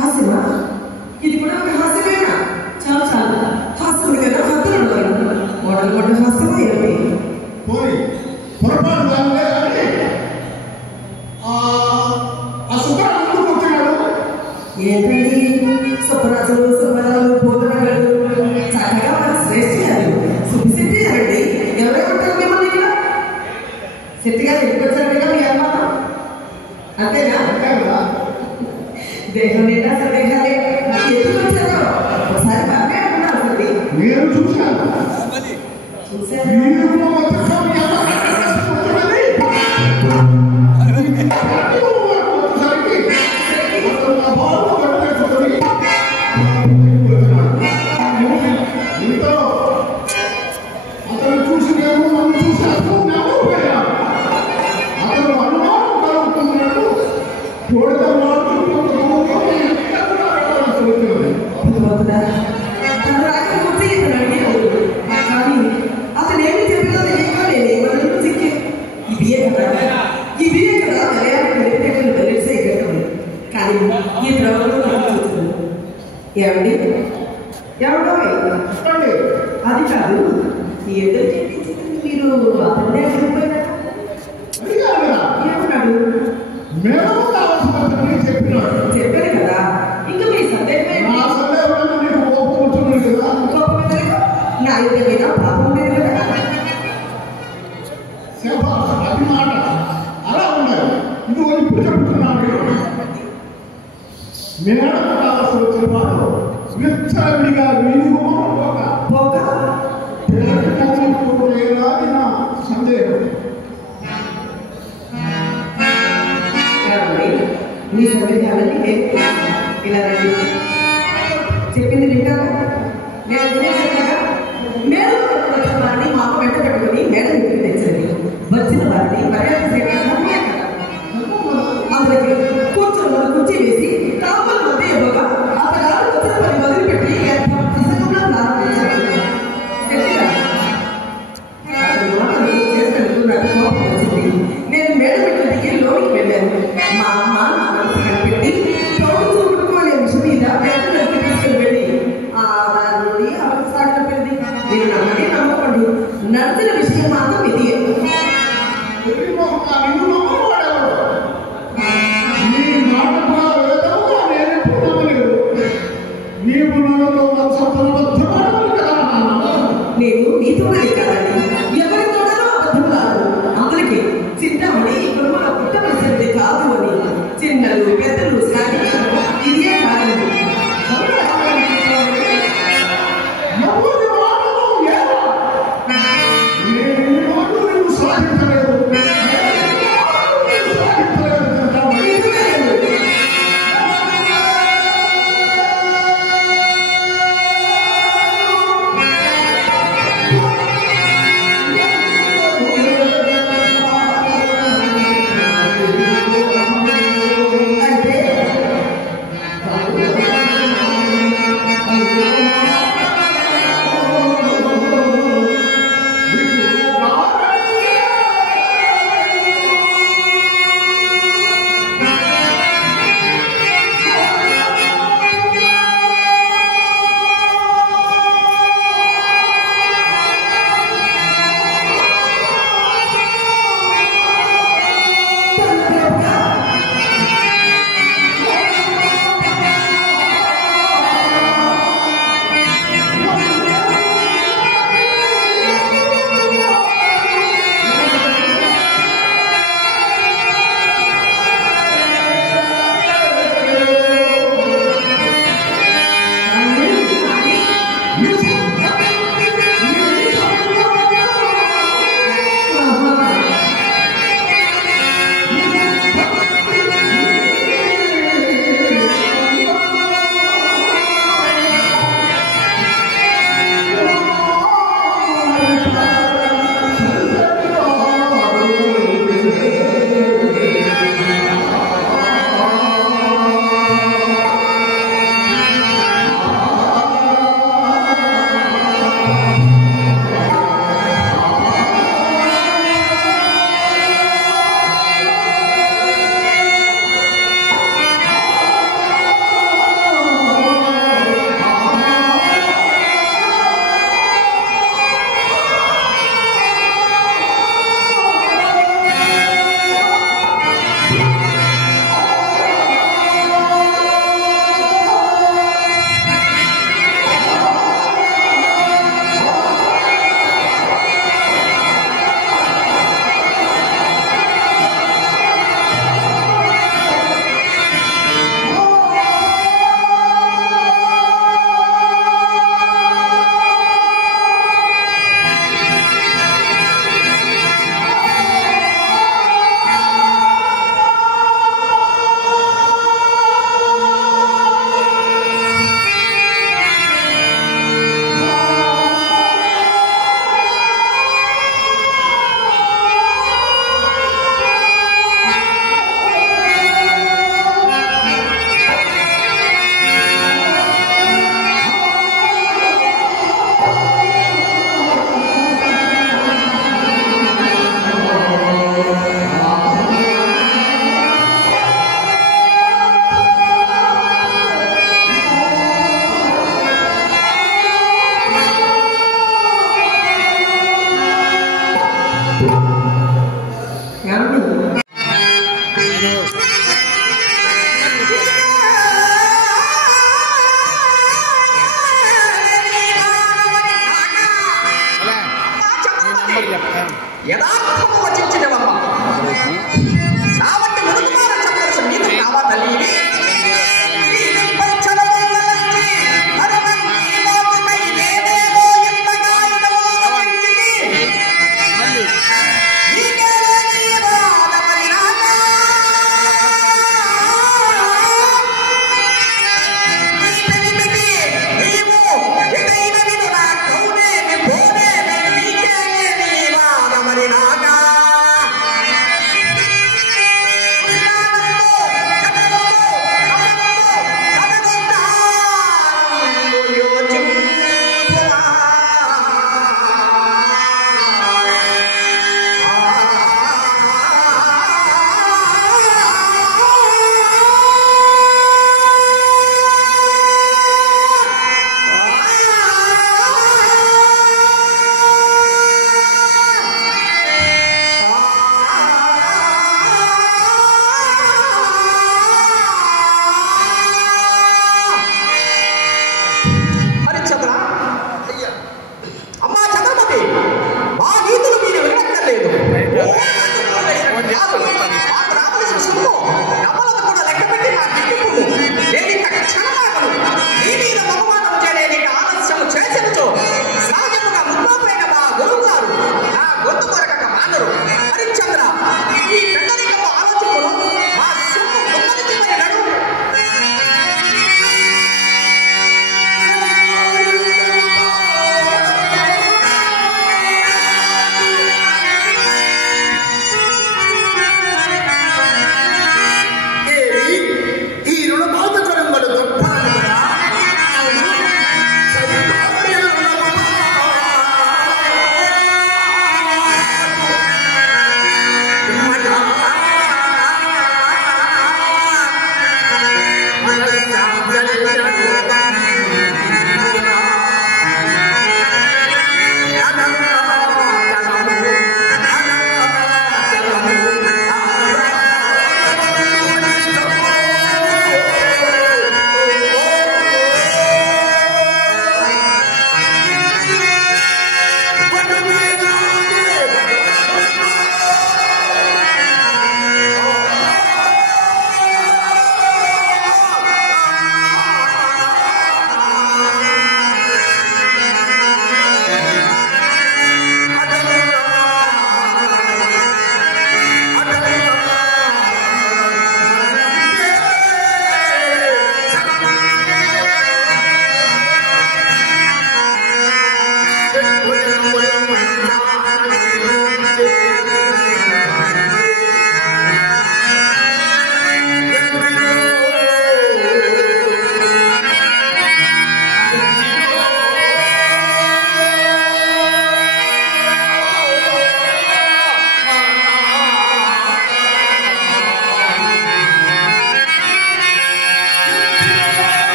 హాస్యమా? ఇది కూడా ఒక హాస్యమేనా? చాలు చాలు, హాస్యం కదా, హద్దులు ఉండాలి. మోడల్ మోడల్ హాస్యమా ఏమి? పోయి పొరపాటు దానిలే కానీ ఆ సుబ్బరాజు వచ్చినాడు. ఏంటండి సుబ్బరాజులు సుబ్బరాజులు పోతనగాడు చక్కగా మన శ్రేష్ఠ సుబ్బిశెట్టి అండి. ఎవరెవరు మిమ్మల్ని ఇక్కడ శెట్టిగా ఎట్టుకొచ్చారు కదా మీ అమ్మ? అంతేనా? దేహం నిండా సందేహాలే. ఎందుకు వచ్చారో ఒకసారి బాగా అంటున్నారు సరి. నేను చూశాను. చూశాను. అతను చూసి నేను నన్ను చూశాను. అతను అనుమానం కలుగుతున్నాడు. కానీ అతను ఏమి చెప్పినా ఇవే కదా మలయాళం వెలిసే కానీ ఈ ప్రభుత్వం ఏమండి ఎవడో అది కాదు ఏదో మీరు అతనే ఏమన్నాడు? చెప్పారు కదా. ఇంకా మీ సందేహం నా యొక్క మీద పాపం లేదు కదా. అది మాట అలా ఉండాలి. ఇది ఇప్పుడు చెప్తున్నాను. మేడం అసలు చెప్పాను విచ్చలవిడిగా లేదా నా సందేహం. మీ సందేహాలని ఇలా రండి చెప్పింది వింటారా? నేను వచ్చిన వారిని మాకు వెంట పెట్టుకుని మేడం ఇంటికి తెచ్చండి. వచ్చిన వారిని మర్యాద అందరికి కూర్చి వేసి కాపుల మధ్య ఇవ్వగా అతగారు వచ్చిన పని మొదలుపెట్టి పుస్తకంలో ప్రారంభించారు. చేసినందుకు నాకు కోపం వచ్చింది. నేను మేడం ఇంటికి లోనికి వెళ్ళాను. మా అమ్మ నా మనసు కనిపెట్టి తోడు చూపుకునే విషయం మీద తీసుకుని వెళ్ళి ఆ నుండి అవసరం పెళ్ళి నేను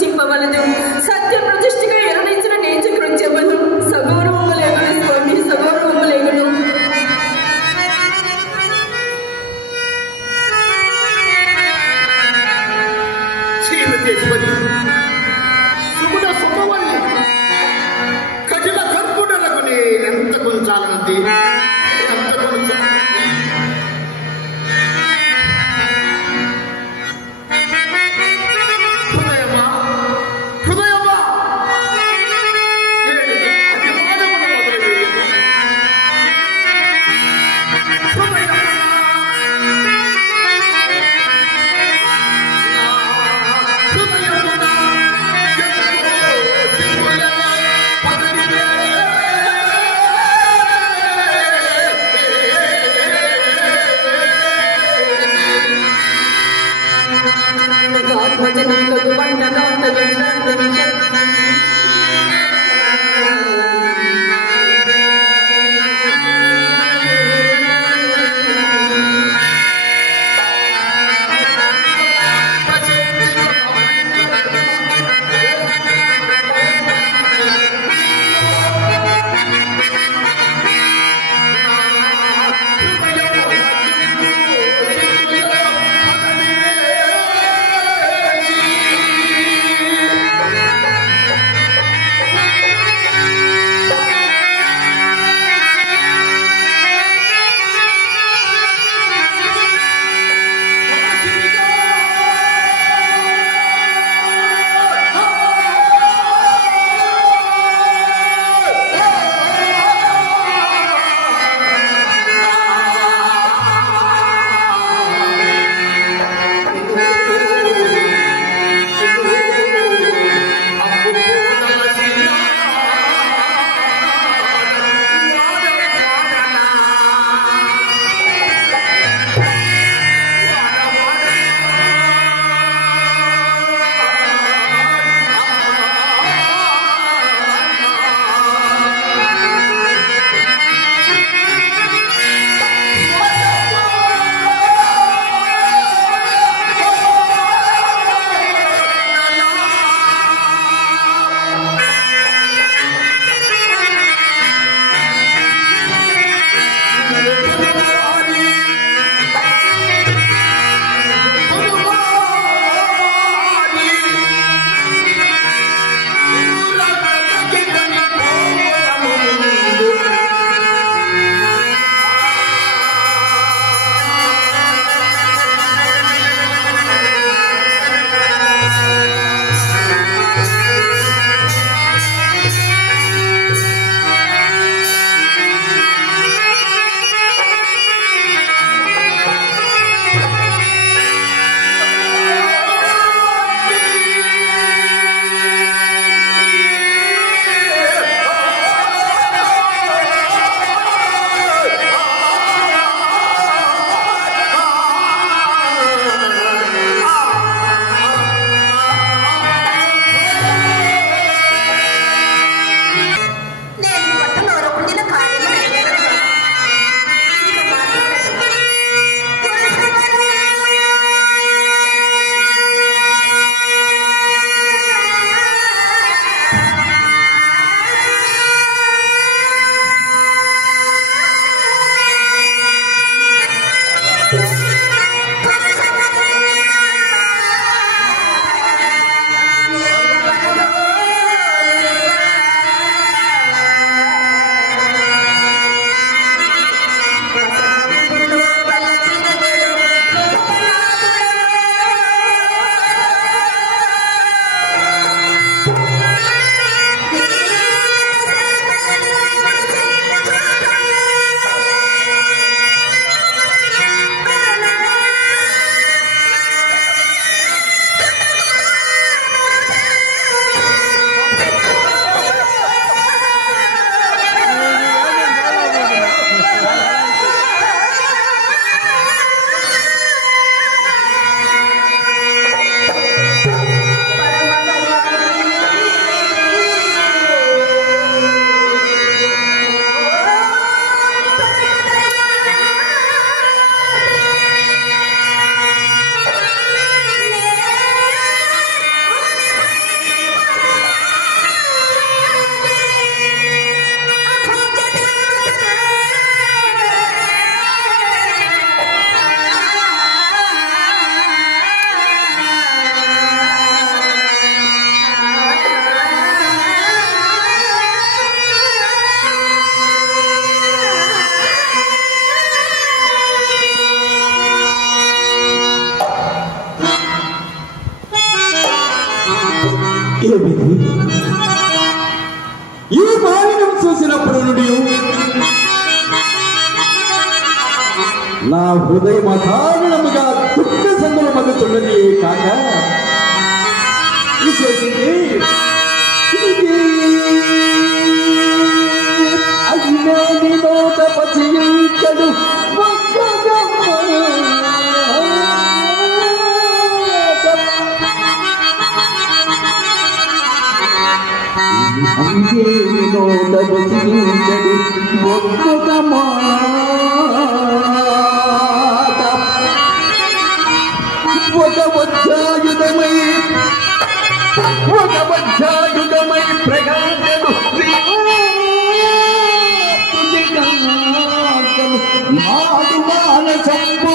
సూచింపవలదు. సత్య ప్రతిష్ఠగా ఎరుడించిన నేచ కృత్యములు సగౌరవము లేకుడు స్వామి, సగౌరవము లేకుడు. సుగుణ సుమవల్లి కఠిన కర్పుడలకు నేనెంత కొంచాలన్నది, ఎంత కొంచాలి. హృదయమా హృదయమా అభిమానమున మొదలువేయుము. హృదయమా ఏమిటి ఈ మాలిన్యం చూసినప్పుడు నుండి నా హృదయం అధారణముగా దుఃఖ సంగులు మగ్గుతున్నది కాక విశేషించి అగ్ని నోట పచియుడు ఒక్కొక్క మాట ఒక వజ్రాయుధమై ప్రగాఢను నాడు మానసంపు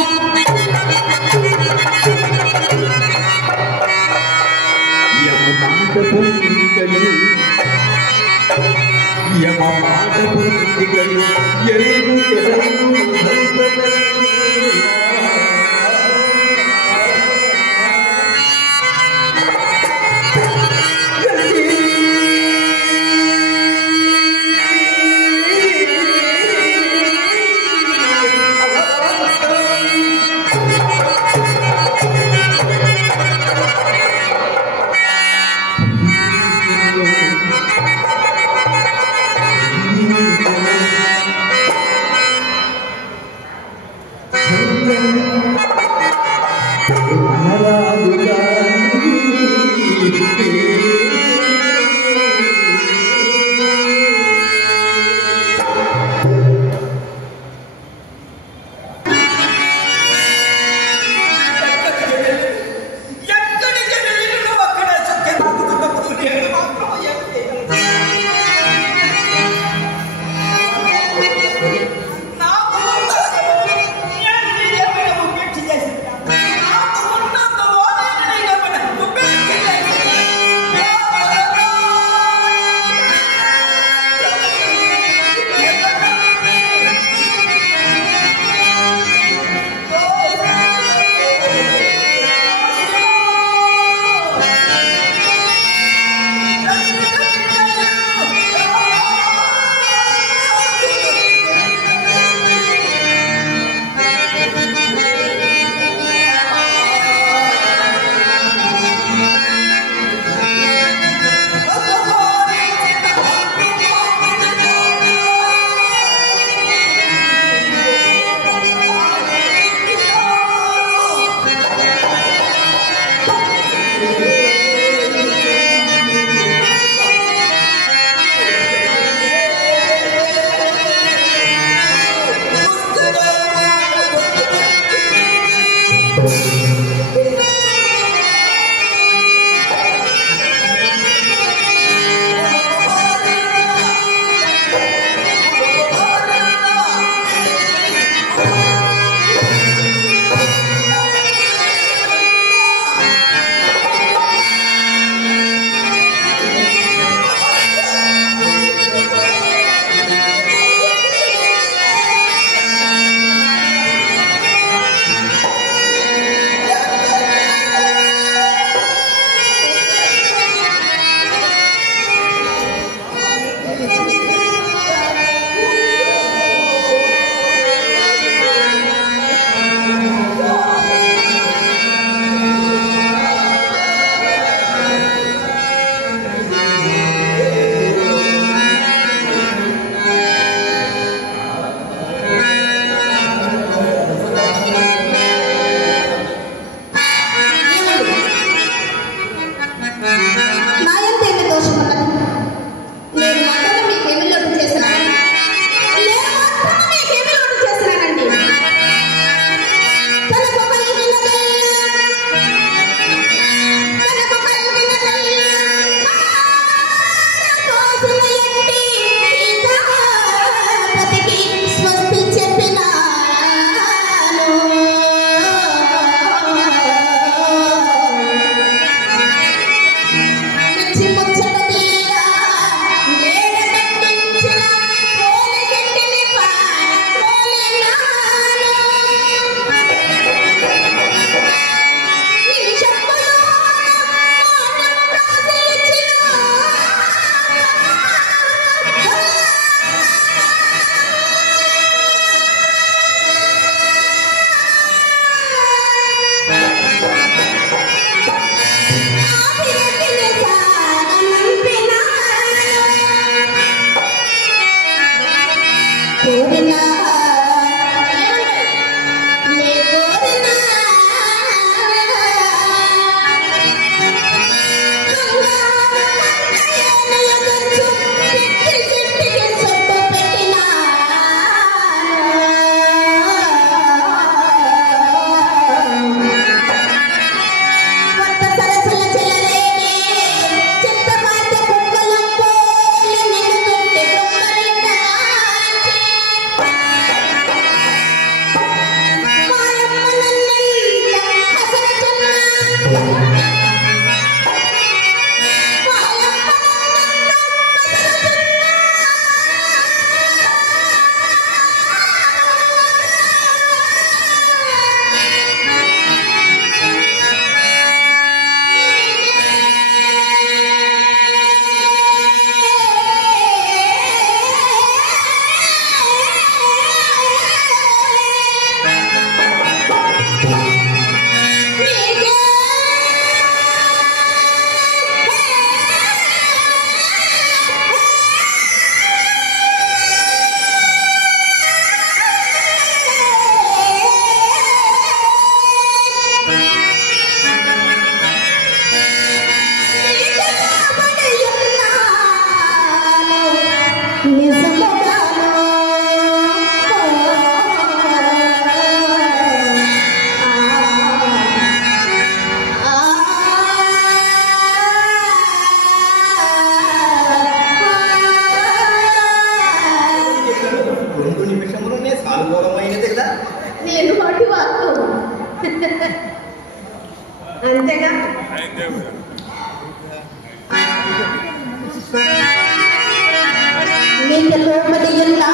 లోపలి ఎలా